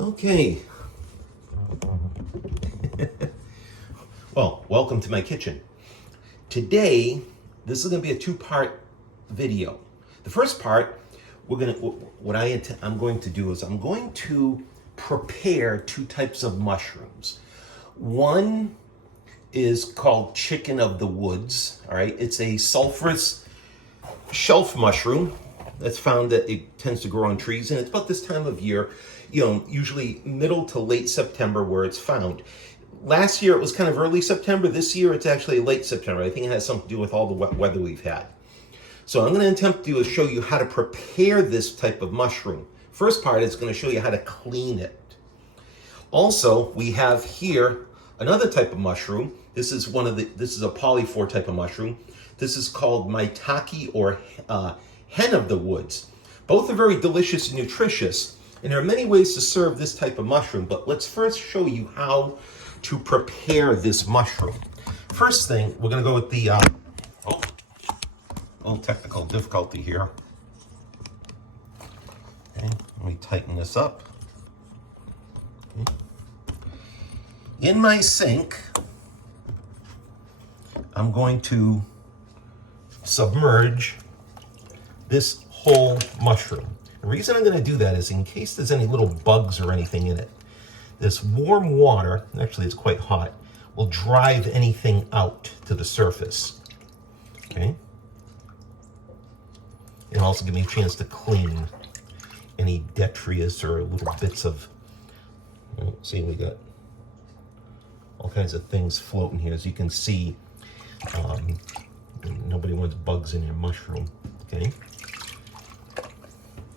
Okay. Well, welcome to my kitchen. Today, this is going to be a two-part video. The first part, I'm going to do is I'm going to prepare two types of mushrooms. One is called chicken of the woods. All right, it's a sulfurous shelf mushroom that's found that it tends to grow on trees, and it's about this time of year, usually middle to late September where it's found. Last year it was kind of early September. This year it's actually late September. I think it has something to do with all the wet weather we've had. So I'm going to attempt to show you how to prepare this type of mushroom. First part is going to show you how to clean it. Also, we have here another type of mushroom. This is a polyphore type of mushroom. This is called maitake or hen of the woods. Both are very delicious and nutritious, and there are many ways to serve this type of mushroom, but let's first show you how to prepare this mushroom. First thing, we're going to go with the little technical difficulty here. Okay, let me tighten this up. Okay. In my sink, I'm going to submerge this whole mushroom. The reason I'm going to do that is in case there's any little bugs or anything in it. This warm water, actually it's quite hot, will drive anything out to the surface. Okay? It'll also give me a chance to clean any detritus or little bits of, see, we got all kinds of things floating here. As you can see, nobody wants bugs in your mushroom. Okay?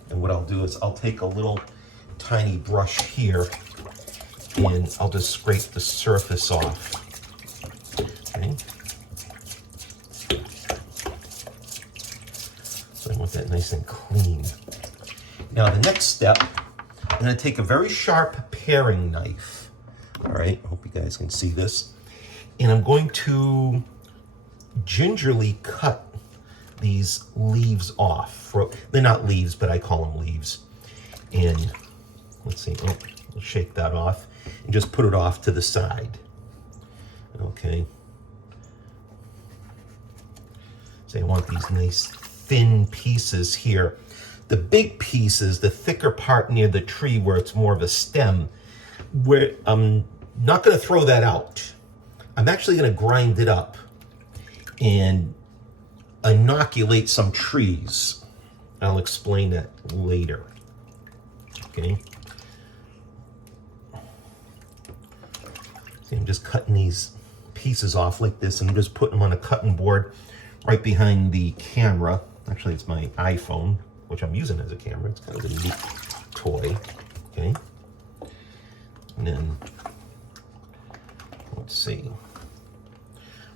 And what I'll do is I'll take a little tiny brush here and I'll just scrape the surface off. Okay. So I want that nice and clean. Now the next step, I'm going to take a very sharp paring knife. All right, I hope you guys can see this. And I'm going to gingerly cut these leaves off. They're not leaves, but I call them leaves. And let's see, we'll shake that off and just put it off to the side. Okay. So I want these nice thin pieces here. The big pieces, the thicker part near the tree where it's more of a stem, where I'm not going to throw that out. I'm actually going to grind it up and inoculate some trees. I'll explain that later. Okay. See, I'm just cutting these pieces off like this, and I'm just putting them on a cutting board right behind the camera. Actually, it's my iPhone, which I'm using as a camera. It's kind of a neat toy. Okay. And then, let's see.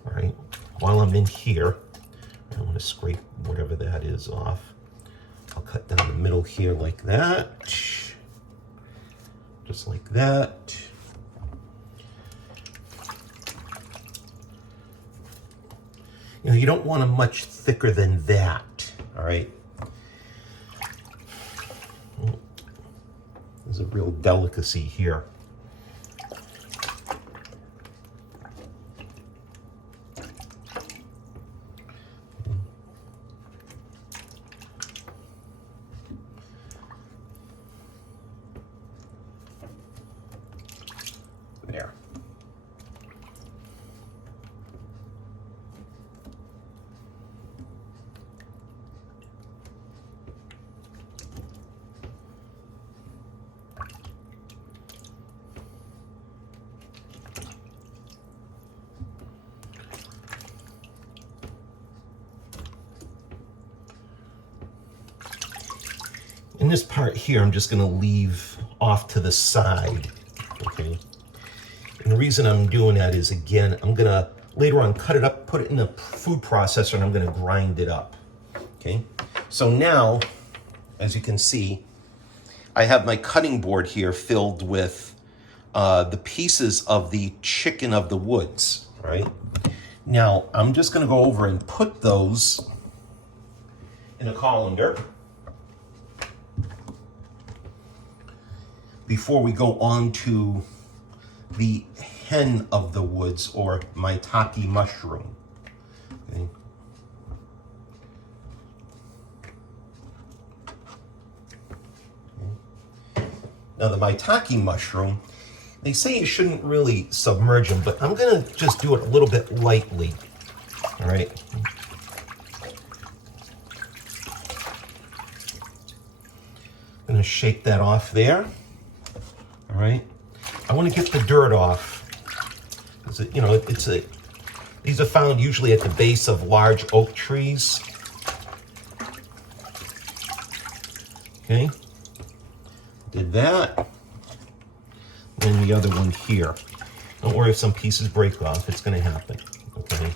All right. While I'm in here, I want to scrape whatever that is off. I'll cut down the middle here like that. Just like that. You don't want them much thicker than that, all right? There's a real delicacy here. There. In this part here, I'm just going to leave off to the side, okay? And the reason I'm doing that is, again, I'm going to later on cut it up, put it in a food processor, and I'm going to grind it up, okay? So now, as you can see, I have my cutting board here filled with the pieces of the chicken of the woods, right? Now, I'm just going to go over and put those in a colander. before we go on to the hen of the woods, or maitake mushroom. Okay. Now the maitake mushroom, they say you shouldn't really submerge them, but I'm gonna just do it a little bit lightly, all right? I'm gonna shake that off there, all right? I wanna get the dirt off. You know, these are found usually at the base of large oak trees. Okay, did that. Then the other one here. Don't worry if some pieces break off, it's gonna happen, okay?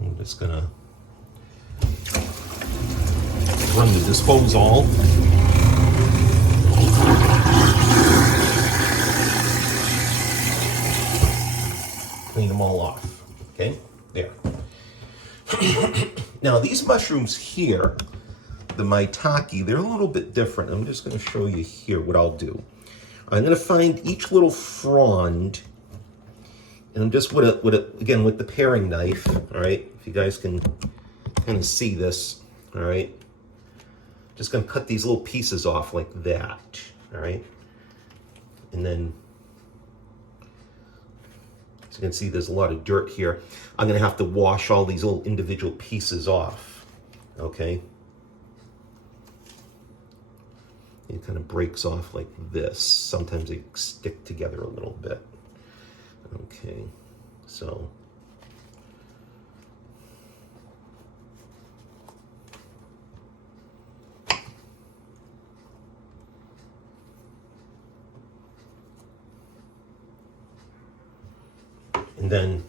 I'm just gonna run the Disposal. Clean them all off, okay? There. Now these mushrooms here, the maitake, they're a little bit different. I'm just gonna show you here what I'll do. I'm gonna find each little frond, and I'm just with the paring knife, all right? If you guys can kind of see this, all right? Just gonna cut these little pieces off like that, all right? And then, as you can see, there's a lot of dirt here. I'm gonna have to wash all these little individual pieces off, okay? It kind of breaks off like this. Sometimes they stick together a little bit. Okay, so. And then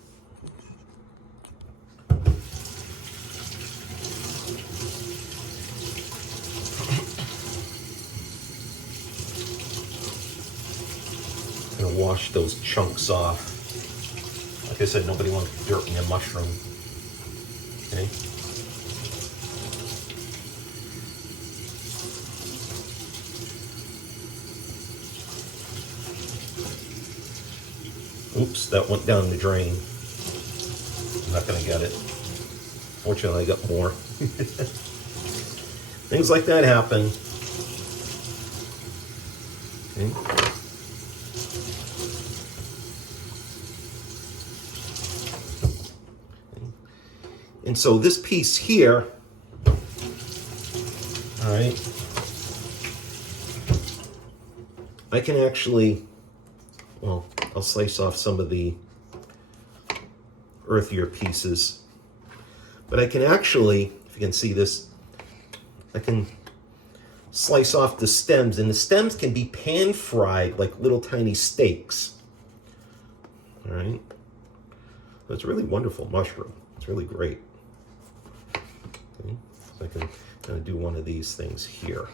gonna wash those chunks off. Like I said, nobody wants dirt in their mushroom. Okay. Oops, that went down the drain. I'm not gonna get it. Fortunately, I got more. Things like that happen. Okay. And so this piece here, all right, I can actually, well, I'll slice off some of the earthier pieces, but I can actually, if you can see this, I can slice off the stems, and the stems can be pan fried like little tiny steaks. All right, so it's a really wonderful mushroom. It's really great. Okay. So I can kind of do one of these things here.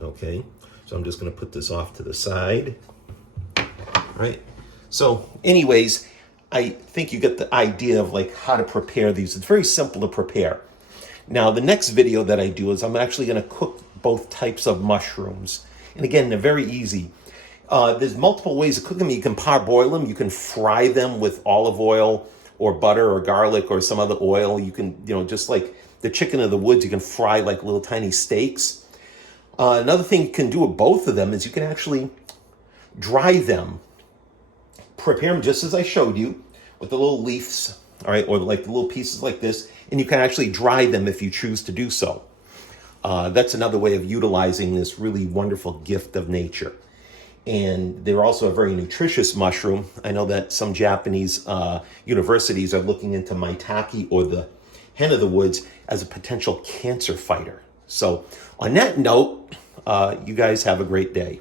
Okay, so I'm just going to put this off to the side. Right. So anyways, I think you get the idea of like how to prepare these. It's very simple to prepare. Now the next video that I do is I'm actually going to cook both types of mushrooms. And again, they're very easy. There's multiple ways of cooking them. You can parboil them. You can fry them with olive oil or butter or garlic or some other oil. You can, just like the chicken of the woods, you can fry like little tiny steaks. Another thing you can do with both of them is you can actually dry them. Prepare them just as I showed you with the little leaves, all right, or like the little pieces like this, and you can actually dry them if you choose to do so. That's another way of utilizing this really wonderful gift of nature. And they're also a very nutritious mushroom. I know that some Japanese universities are looking into maitake, or the hen of the woods, as a potential cancer fighter. So on that note, you guys have a great day.